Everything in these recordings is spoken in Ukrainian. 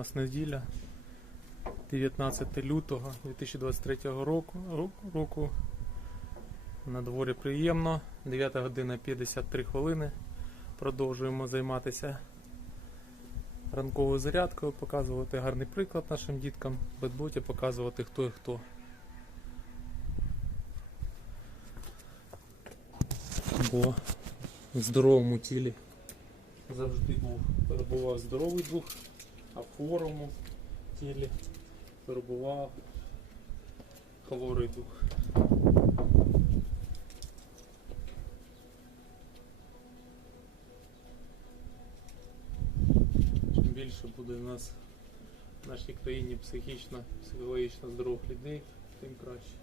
нас неділя, 19 лютого 2023 року. На дворі приємно. 9 година 53 хвилини. Продовжуємо займатися ранковою зарядкою, показувати гарний приклад нашим діткам, в бетботі показувати хто і хто. Бо в здоровому тілі завжди був перебував здоровий дух, а в хворому тілі перебував хворий дух. Чим більше буде у нас в нашій країні психічно, психологічно здорових людей, тим краще.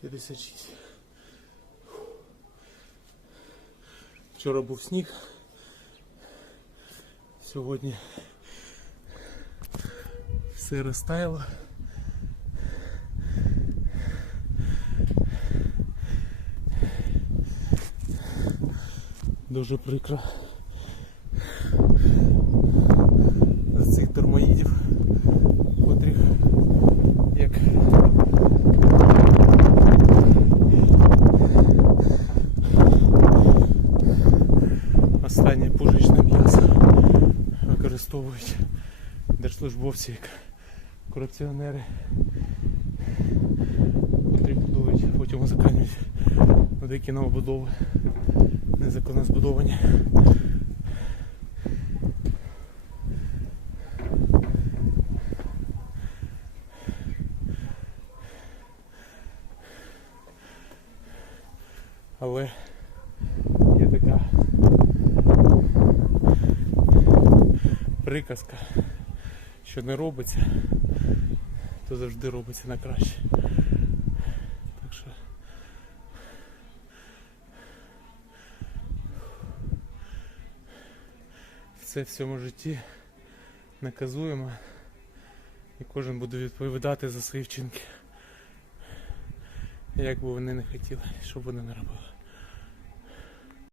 П'ятдесят шість. Вчора був сніг. Сьогодні все розтаяло. Дуже прикро. Використовують держслужбовці як корупціонери, котрі будують, потім узаконюють деякі новобудови, незаконно збудовані. Але приказка, що не робиться, то завжди робиться на краще. Так що все в цьому житті наказуємо і кожен буде відповідати за свої вчинки. Як би вони не хотіли, щоб вони не робили.